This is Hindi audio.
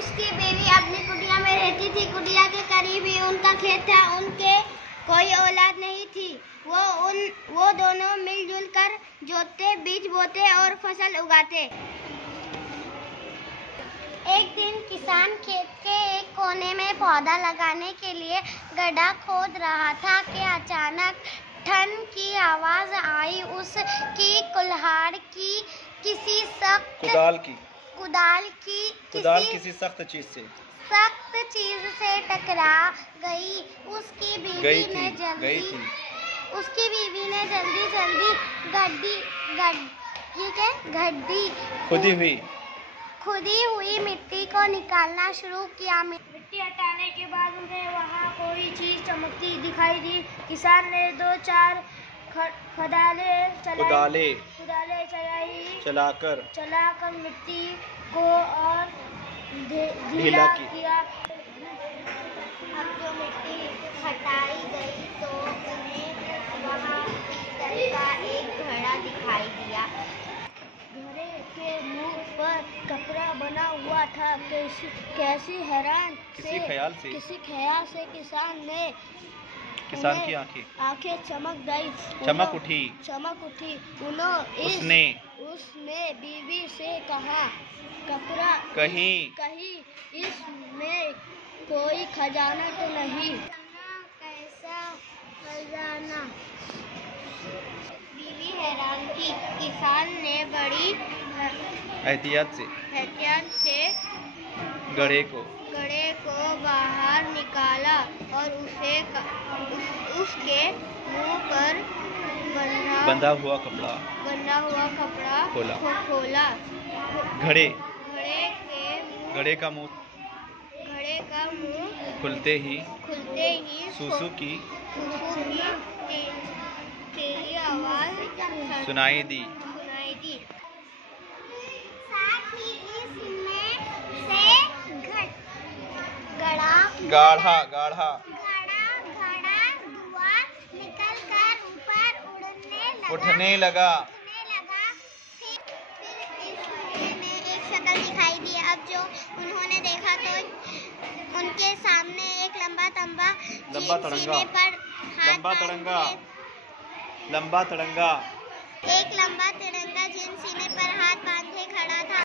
उसकी बीवी अपनी कुटिया में रहती थी। कुटिया के करीब ही उनका खेत था। उनके कोई औलाद नहीं थी। वो दोनों मिलजुल कर जोतते, बीज बोते और फसल उगाते। एक दिन किसान खेत के एक कोने में पौधा लगाने के लिए गड्ढा खोद रहा था कि अचानक ठन की आवाज आई। उसकी कुल्हाड़ की किसी सख्त कुदाल किसी सख्त चीज से टकरा गई। उसकी बीवी ने जल्दी खुदी हुई मिट्टी को निकालना शुरू किया। मिट्टी हटाने के बाद उन्हें वहाँ कोई चीज चमकती दिखाई दी। किसान ने 2-4 कुदाले चलाकर मिट्टी को और ढीला किया। अब जो मिट्टी हटाई गई तो उन्हें वहाँ पीतल का एक घड़ा दिखाई दिया। घड़े के मुंह पर कपड़ा बना हुआ था। किसी ख्याल से किसान की आंखें चमक उठी। उसने बीवी से कहा, कपड़ा कहीं इसमें कोई खजाना तो नहीं? कैसा खजाना? बीवी हैरान थी। किसान ने बड़ी एहतियात से घड़े को बाहर निकाला और उसके मुंह पर बंधा हुआ कपड़ा खोला। घड़े का मुंह खुलते ही सुसु की तेरी आवाज सुनाई दी। साथ ही इसमें से गाढ़ा धुआं निकलकर ऊपर उठने लगा। फिर एक शक्ल दिखाई दी। अब जो उन्होंने देखा तो उनके सामने एक लंबा तिरंगा जिन सीने पर हाथ बांधे खड़ा था।